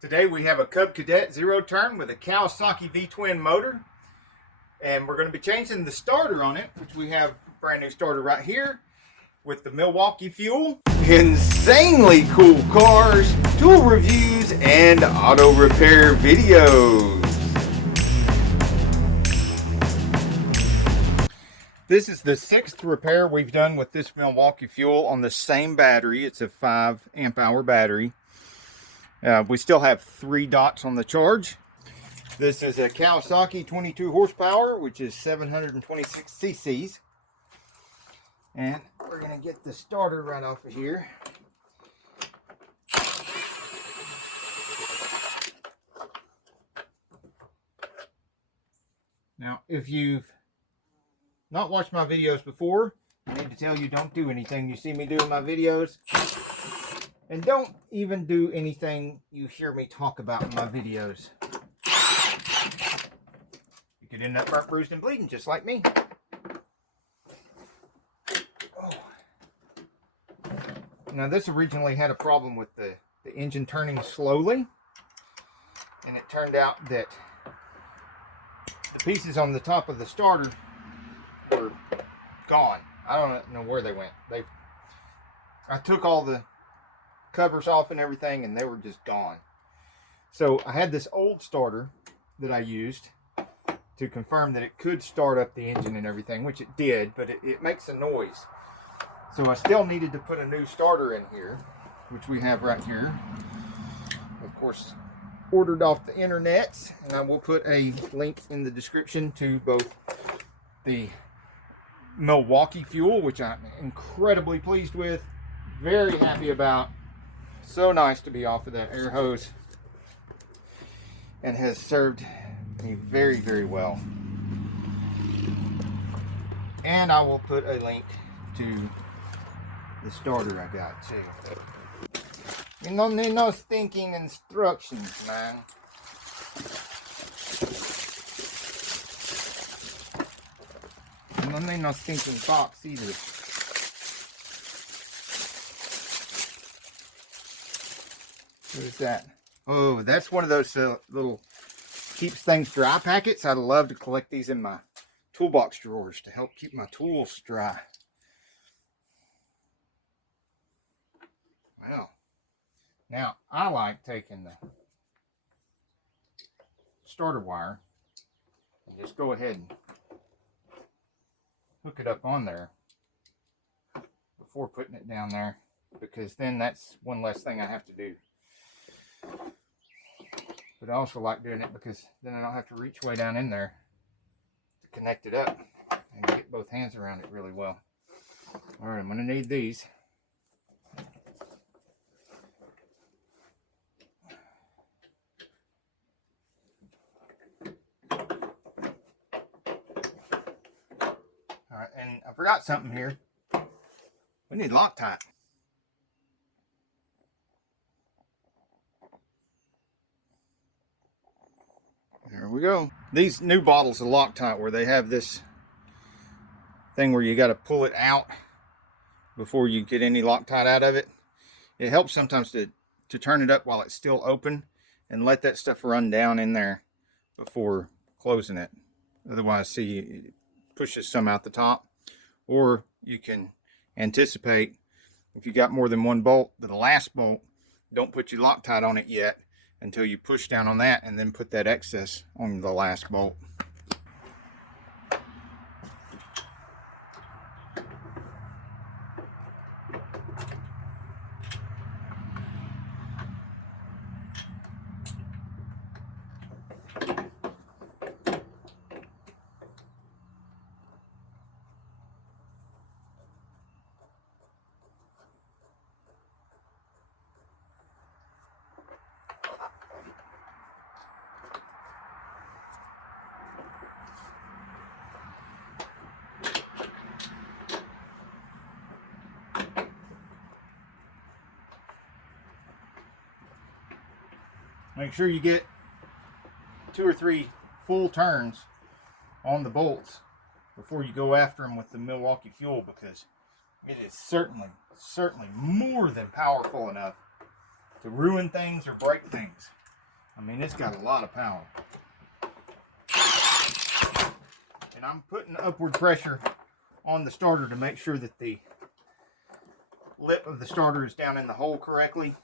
Today we have a Cub Cadet zero turn with a Kawasaki V-twin motor, and we're going to be changing the starter on it, which we have a brand new starter right here with the Milwaukee fuel. Insanely cool cars, tool reviews, and auto repair videos. This is the 6th repair we've done with this Milwaukee fuel on the same battery. It's a 5 amp hour battery. We still have 3 dots on the charge. This is a Kawasaki 22 horsepower, which is 726 cc's. And we're going to get the starter right off of here. Now, if you've not watched my videos before, I need to tell you, don't do anything you see me do in my videos. And don't even do anything you hear me talk about in my videos. You could end up burnt, bruised, and bleeding just like me. Oh. Now this originally had a problem with the engine turning slowly. And it turned out that the pieces on the top of the starter were gone. I don't know where they went. I took all the covers off and everything, and they were just gone. So I had this old starter that I used to confirm that it could start up the engine and everything, which it did, but it makes a noise. So I still needed to put a new starter in here, which we have right here. Of course, ordered off the internet, and I will put a link in the description to both the Milwaukee fuel, which I'm incredibly pleased with, very happy about. So nice to be off of that air hose, and has served me very, very well. And I will put a link to the starter I got too. You don't need no stinking instructions, man. You don't need no stinking box either. What is that? Oh, that's one of those little keeps things dry packets. I'd love to collect these in my toolbox drawers to help keep my tools dry. Well, now I like taking the starter wire and just go ahead and hook it up on there before putting it down there, because then that's one less thing I have to do. But I also like doing it because then I don't have to reach way down in there to connect it up and get both hands around it really well. All right, I'm going to need these. All right, and I forgot something here. We need Loctite. There we go. These new bottles of Loctite, where they have this thing where you got to pull it out before you get any Loctite out of it. It helps sometimes to turn it up while it's still open and let that stuff run down in there before closing it. Otherwise, see, it pushes some out the top. Or you can anticipate, if you got more than one bolt, the last bolt, don't put your Loctite on it yet until you push down on that and then put that excess on the last bolt. Make sure you get 2 or 3 full turns on the bolts before you go after them with the Milwaukee fuel, because it is certainly more than powerful enough to ruin things or break things. I mean, it's got a lot of power. And I'm putting upward pressure on the starter to make sure that the lip of the starter is down in the hole correctly.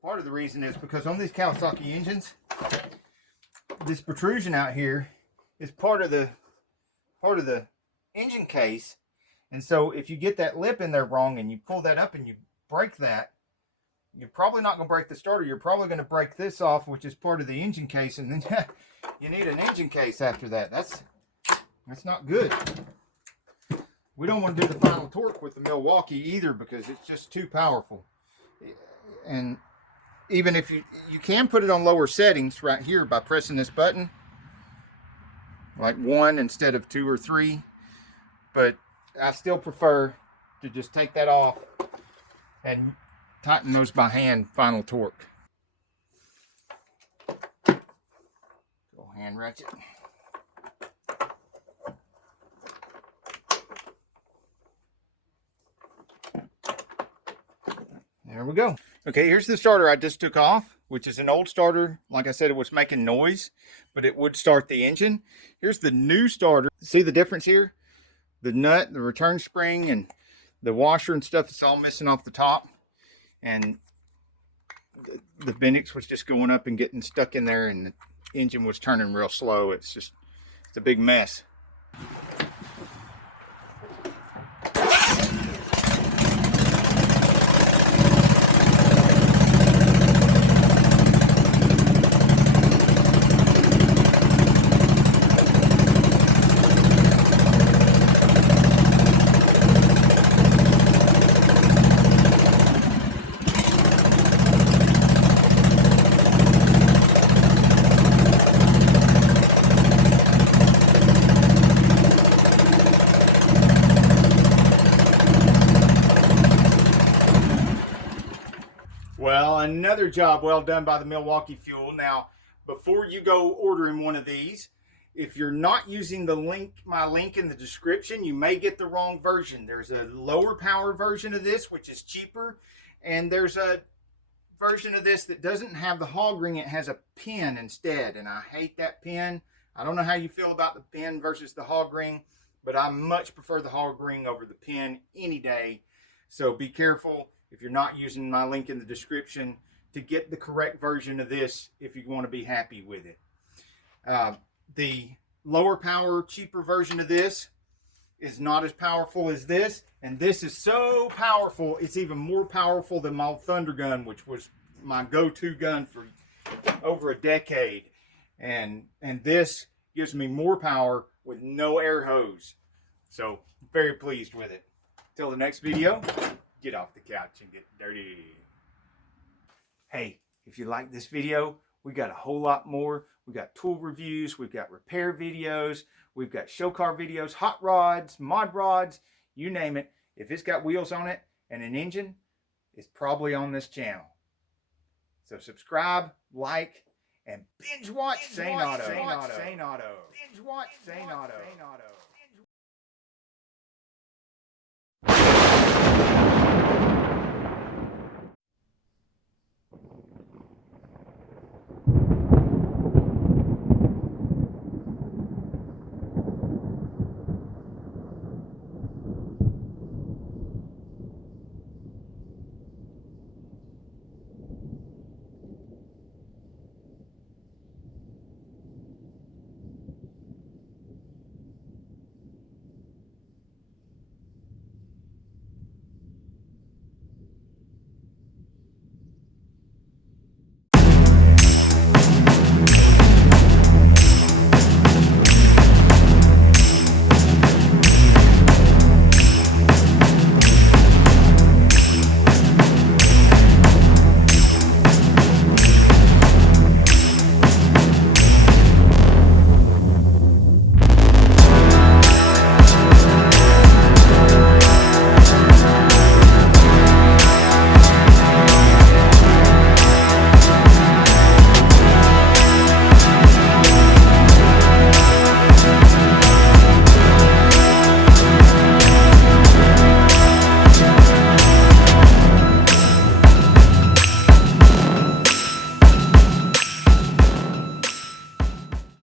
Part of the reason is because on these Kawasaki engines, this protrusion out here is part of the engine case. And so if you get that lip in there wrong and you pull that up and you break that, you're probably not going to break the starter. You're probably going to break this off, which is part of the engine case, and then you need an engine case after that. That's not good. We don't want to do the final torque with the Milwaukee either, because it's just too powerful. And even if you can put it on lower settings right here by pressing this button, like 1 instead of 2 or 3, but I still prefer to just take that off and tighten those by hand. Final torque. Go hand ratchet. There we go. Okay, here's the starter I just took off, which is an old starter. Like I said, it was making noise, but it would start the engine. Here's the new starter. See the difference here? The nut, the return spring, and the washer and stuff, it's all missing off the top. And the Bendix was just going up and getting stuck in there, and the engine was turning real slow. It's a big mess. Well, another job well done by the Milwaukee Fuel. Now, before you go ordering one of these, if you're not using my link in the description, you may get the wrong version. There's a lower power version of this, which is cheaper, and there's a version of this that doesn't have the hog ring. It has a pin instead, and I hate that pin. I don't know how you feel about the pin versus the hog ring, but I much prefer the hog ring over the pin any day. So be careful, if you're not using my link in the description, to get the correct version of this if you want to be happy with it. The lower power, cheaper version of this is not as powerful as this, and this is so powerful, it's even more powerful than my Thunder gun, which was my go-to gun for over a decade. And this gives me more power with no air hose. So, very pleased with it. Till the next video, get off the couch and get dirty. Hey, if you like this video, we got a whole lot more. We got tool reviews, we've got repair videos, we've got show car videos, hot rods, mod rods, you name it. If it's got wheels on it and an engine, it's probably on this channel. So subscribe, like, and binge watch Sane Auto. Binge watch Sane Auto.